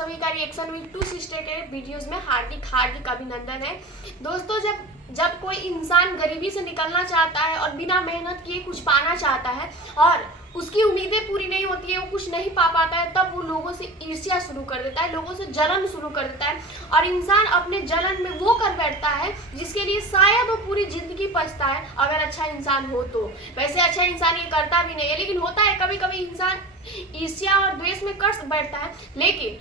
सभी का reaction with two sister के वीडियोस में हार्दिक हार्दिक अभिनंदन है। दोस्तों, जब कोई इंसान गरीबी से निकलना चाहता है और बिना मेहनत किए कुछ पाना चाहता है और उसकी उम्मीदें पूरी नहीं होती है, वो कुछ नहीं पा पाता है, तब वो लोगों से ईर्ष्या शुरू कर देता है, लोगों से जलन शुरू कर देता है और इंसान अपने जलन में वो कर बैठता है जिसके लिए शायद वो पूरी जिंदगी पछता है अगर अच्छा इंसान हो तो। वैसे अच्छा इंसान ये करता भी नहीं है, लेकिन होता है कभी कभी इंसान ईर्ष्या और द्वेष में कर बैठता है, लेकिन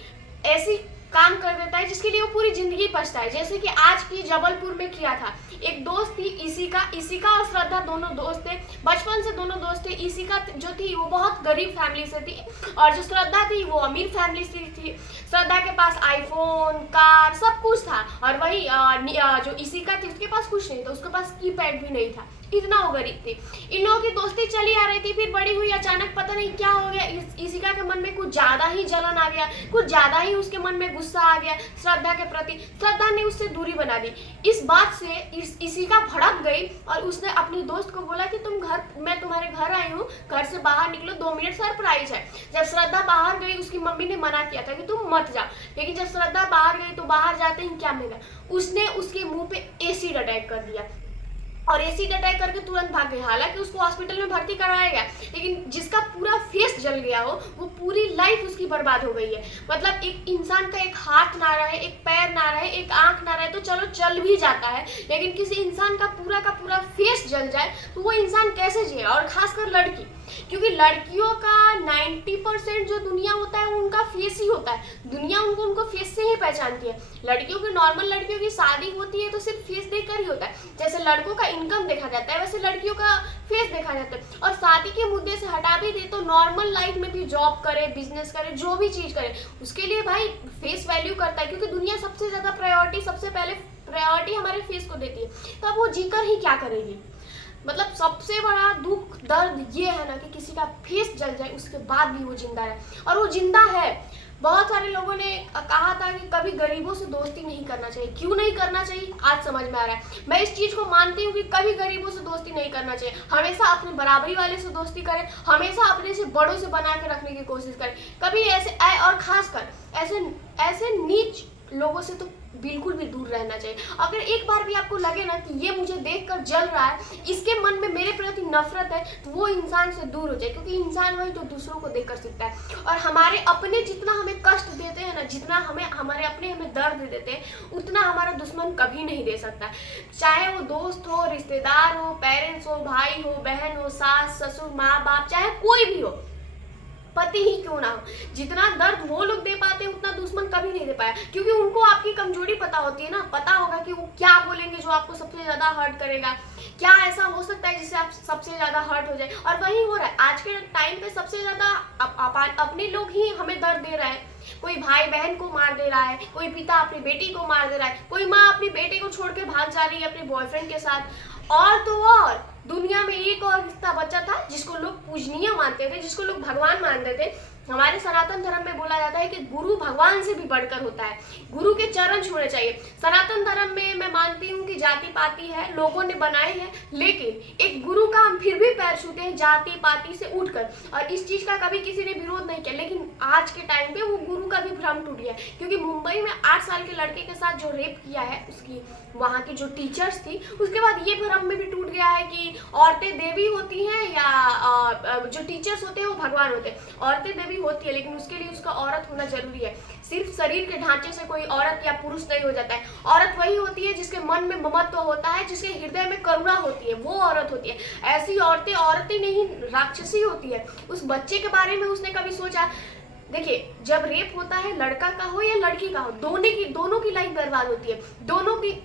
ऐसी काम कर देता है जिसके लिए वो पूरी जिंदगी पछता है। जैसे कि आज की जबलपुर में किया था, एक दोस्त थी इशिका और श्रद्धा, दोनों दोस्त थे, बचपन से दोनों दोस्त थे। इशिका जो थी वो बहुत गरीब फैमिली से थी और जो श्रद्धा थी वो अमीर फैमिली से थी। श्रद्धा के पास आईफोन, कार, सब कुछ था और वही जो इशिका थी उसके पास कुछ नहीं था, उसके पास कीपैड भी नहीं था, इतना वो गरीब थी। इन लोगों की दोस्ती चली आ रही थी, फिर बड़ी हुई, अचानक पता नहीं क्या हो गया, इशिका के मन में कुछ ज्यादा ही जलन आ गया, कुछ ज्यादा ही उसके मन में गुस्सा आ गया श्रद्धा के प्रति। श्रद्धा ने उससे दूरी बना दी। इस बात से इशिका भड़क गई और उसने अपने दोस्त को बोला कि मैं तुम्हारे घर आई हूँ, घर से बाहर निकलो, 2 मिनट सरप्राइज है। जब श्रद्धा बाहर गई, उसकी मम्मी ने मना किया था कि तुम मत जा, लेकिन जब श्रद्धा बाहर गई तो बाहर जाते ही क्या मिला, उसने उसके मुंह पे एसिड अटैक कर दिया और एसिड अटैक करके तुरंत भाग गई। हालांकि उसको हॉस्पिटल में भर्ती कराया गया, लेकिन जिसका पूरा फेस जल गया हो, वो पूरी लाइफ उसकी बर्बाद हो गई है। मतलब एक इंसान का एक हाथ ना रहे, एक पैर ना रहे, एक आंख ना रहे तो चलो चल भी जाता है, लेकिन किसी इंसान का पूरा फेस जल जाए तो वो इंसान कैसे जिए। और खासकर लड़की, क्योंकि लड़कियों का 90% जो दुनिया होता है वो उनका फेस ही होता है। दुनिया उनको फेस से ही पहचानती है। लड़कियों की, नॉर्मल लड़कियों की शादी होती है तो सिर्फ फेस देखकर ही होता है। जैसे लड़कों का इनकम देखा जाता है, वैसे लड़कियों का फेस देखा जाता है। और शादी के मुद्दे से हटा भी दे तो नॉर्मल लाइफ में भी जॉब करे, बिजनेस करे, जो भी चीज करे, उसके लिए भाई फेस वैल्यू करता है, क्योंकि दुनिया सबसे ज्यादा प्रायोरिटी, सबसे पहले प्रायोरिटी हमारे फेस को देती है। तो अब वो जीकर ही क्या करेगी। मतलब सबसे बड़ा दुख दर्द ये है ना कि किसी का फेस जल जाए उसके बाद भी वो जिंदा रहे, और वो जिंदा है। बहुत सारे लोगों ने कहा था कि कभी गरीबों से दोस्ती नहीं करना चाहिए। क्यों नहीं करना चाहिए आज समझ में आ रहा है। मैं इस चीज को मानती हूँ कि कभी गरीबों से दोस्ती नहीं करना चाहिए। हमेशा अपने बराबरी वाले से दोस्ती करें, हमेशा अपने से बड़ों से बना के रखने की कोशिश करें। कभी ऐसे और खासकर ऐसे नीच लोगों से तो बिल्कुल भी दूर रहना चाहिए। अगर एक बार भी आपको लगे ना कि ये मुझे देखकर जल रहा है, इसके मन में मेरे प्रति नफरत है, तो वो इंसान से दूर हो जाए, क्योंकि इंसान वही जो दूसरों को देखकर सीखता है। और हमारे अपने जितना हमें कष्ट देते हैं ना, जितना हमारे अपने हमें दर्द देते हैं, उतना हमारा दुश्मन कभी नहीं दे सकता। चाहे वो दोस्त हो, रिश्तेदार हो, पेरेंट्स हो, भाई हो, बहन हो, सास ससुर, माँ बाप, चाहे कोई भी हो, पति ही क्यों ना हो, जितना दर्द वो लोग दे पाते हैं उतना दुश्मन कभी नहीं दे पाया, क्योंकि उनको आपकी कमजोरी पता होती है ना। पता होगा कि वो क्या बोलेंगे जो आपको सबसे ज्यादा हर्ट करेगा, क्या ऐसा हो सकता है जिससे आप सबसे ज्यादा हर्ट हो जाए। और वही हो रहा है आज के टाइम पे, सबसे ज्यादा अपने लोग ही हमें दर्द दे रहे हैं। कोई भाई बहन को मार दे रहा है, कोई पिता अपनी बेटी को मार दे रहा है, कोई माँ अपनी बेटे को छोड़ के भाग जा रही है अपने बॉयफ्रेंड के साथ। और तो और दुनिया में एक और रिश्ता बचा था जिसको लोग पूजनीय मानते थे, जिसको लोग भगवान मानते थे। हमारे सनातन धर्म में बोला जाता है कि गुरु भगवान से भी बढ़कर होता है, गुरु के चरण छूने चाहिए। सनातन धर्म में मैं मानती हूँ कि जाति पाति है, लोगों ने बनाए हैं, लेकिन एक गुरु का हम फिर भी पैर छूते हैं जाति पाति से उठकर, और इस चीज का कभी किसी ने विरोध नहीं किया। लेकिन आज के टाइम पे वो गुरु का भी भ्रम टूट गया, क्योंकि मुंबई में 8 साल के लड़के के साथ जो रेप किया है उसकी वहाँ की जो टीचर्स थी, उसके बाद ये भ्रम में भी टूट गया है कि औरतें देवी होती हैं या जो टीचर्स होते हैं वो भगवान होते हैं। औरतें देवी होती है, लेकिन उसके लिए उसका औरत होना जरूरी है। सिर्फ शरीर के ढांचे से कोई औरत या पुरुष नहीं हो जाता है। औरत वही होती है जिसके मन में ममत्व होता है, जिसके हृदय में करुणा होती है, वो औरत होती है। ऐसी औरतें नहीं, राक्षसी होती है। उस बच्चे के बारे में उसने कभी सोचा? देखिए, जब रेप होता है, लड़का का हो या लड़की का हो, दोनों की लाइफ बर्बाद होती है, दोनों की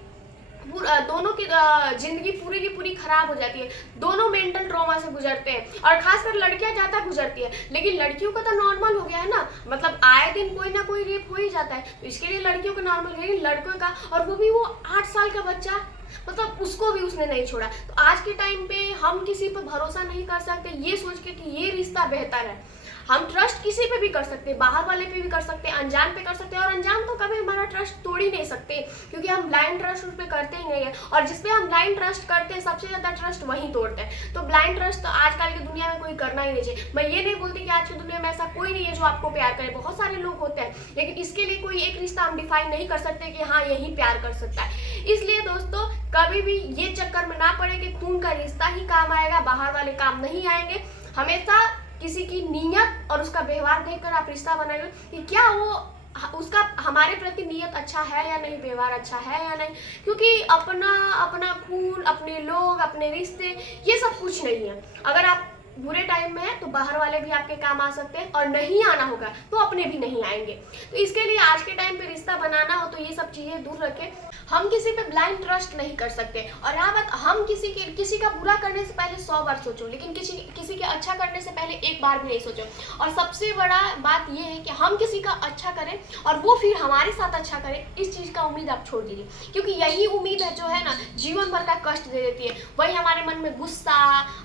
जिंदगी पूरी की पूरी खराब हो जाती है। दोनों मेंटल ट्रॉमा से गुजरते हैं, और खासकर लड़कियां ज्यादा गुजरती है। लेकिन लड़कियों का तो नॉर्मल हो गया है ना, मतलब आए दिन कोई ना कोई रेप हो ही जाता है, तो इसके लिए लड़कियों का नॉर्मल। लेकिन लड़कों का, और वो भी वो 8 साल का बच्चा, मतलब उसको भी उसने नहीं छोड़ा। तो आज के टाइम पे हम किसी पर भरोसा नहीं कर सकते ये सोच के कि ये रिश्ता बेहतर है। हम ट्रस्ट किसी पे भी कर सकते हैं, बाहर वाले पे भी कर सकते हैं, अनजान पे कर सकते हैं, और अनजान तो कभी हमारा ट्रस्ट तोड़ ही नहीं सकते, क्योंकि हम ब्लाइंड ट्रस्ट उस पर करते ही नहीं है। और जिसपे हम ब्लाइंड ट्रस्ट करते हैं सबसे ज़्यादा ट्रस्ट वही तोड़ते हैं। तो ब्लाइंड ट्रस्ट तो आजकल की दुनिया में कोई करना ही नहीं चाहिए। मैं ये नहीं बोलती कि आज की दुनिया में ऐसा कोई नहीं है जो आपको प्यार करे, बहुत सारे लोग होते हैं, लेकिन इसके लिए कोई एक रिश्ता हम डिफाइन नहीं कर सकते कि हाँ यही प्यार कर सकता है। इसलिए दोस्तों कभी भी ये चक्कर में ना पड़े कि खून का रिश्ता ही काम आएगा, बाहर वाले काम नहीं आएंगे। हमेशा किसी की नीयत और उसका व्यवहार देखकर आप रिश्ता बनाइए कि क्या वो उसका हमारे प्रति नीयत अच्छा है या नहीं, व्यवहार अच्छा है या नहीं, क्योंकि अपना खून, अपने लोग, अपने रिश्ते, ये सब कुछ नहीं है। अगर आप बुरे टाइम में है तो बाहर वाले भी आपके काम आ सकते हैं, और नहीं आना होगा तो अपने भी नहीं आएंगे। तो इसके लिए आज के टाइम पे रिश्ता बनाना हो तो ये सब चीज़ें दूर रखें। हम किसी पे ब्लाइंड ट्रस्ट नहीं कर सकते। और यहाँ बात, हम किसी का बुरा करने से पहले 100 बार सोचो, लेकिन किसी के अच्छा करने से पहले एक बार भी नहीं सोचो। और सबसे बड़ा बात ये है कि हम किसी का अच्छा करें और वो फिर हमारे साथ अच्छा करे, इस चीज़ का उम्मीद आप छोड़ दीजिए, क्योंकि यही उम्मीद है जो है ना जीवन भर का कष्ट दे देती है। वही हमारे मन में गुस्सा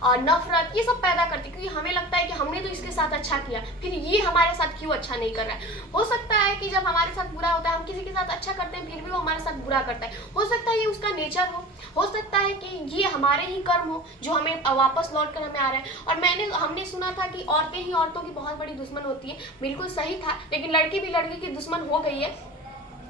और नफरत ये सब पैदा करती है, क्योंकि हमें लगता है कि हमने तो इसके साथ अच्छा किया, फिर ये हमारे साथ क्यों अच्छा नहीं कर रहा है। हो सकता है कि जब हमारे साथ बुरा होता है, हम किसी के साथ अच्छा करते हैं फिर भी वो हमारे साथ बुरा करता है। हो सकता है ये उसका नेचर हो सकता है कि ये हमारे ही कर्म हो जो हमें वापस लौट कर हमें आ रहा है। और हमने सुना था कि औरतें ही औरतों की बहुत बड़ी दुश्मन होती है। बिल्कुल सही था, लेकिन लड़की भी लड़की की दुश्मन हो गई है,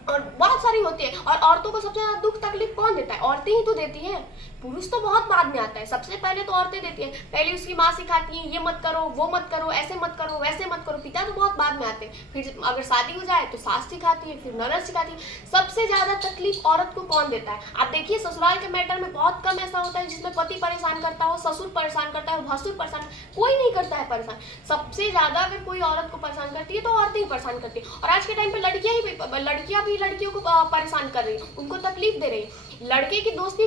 और बहुत सारी होती है। और औरतों को सबसे ज्यादा दुख तकलीफ कौन देता है? औरतें ही तो देती हैं। पुरुष तो बहुत बाद में आता है, सबसे पहले तो औरतें देती हैं। पहले उसकी माँ सिखाती है ये मत करो, वो मत करो, ऐसे मत करो, वैसे मत करो। पिता तो बहुत बाद में आते हैं। फिर अगर शादी हो जाए तो सास सिखाती है, फिर ननद सिखाती है। सबसे ज्यादा तकलीफ औरत को कौन देता है? आप देखिए ससुराल के मैटर में बहुत कम ऐसा होता है जिसमें पति परेशान करता हो, ससुर परेशान करता है, भसुर परेशान, कोई नहीं करता है परेशान। सबसे ज्यादा अगर कोई औरत को परेशान करती है तो औरतें ही परेशान करती है। और आज के टाइम पे लड़कियां भी लड़कियों को परेशान कर रही है, उनको तकलीफ दे रही है। लड़के की दोस्ती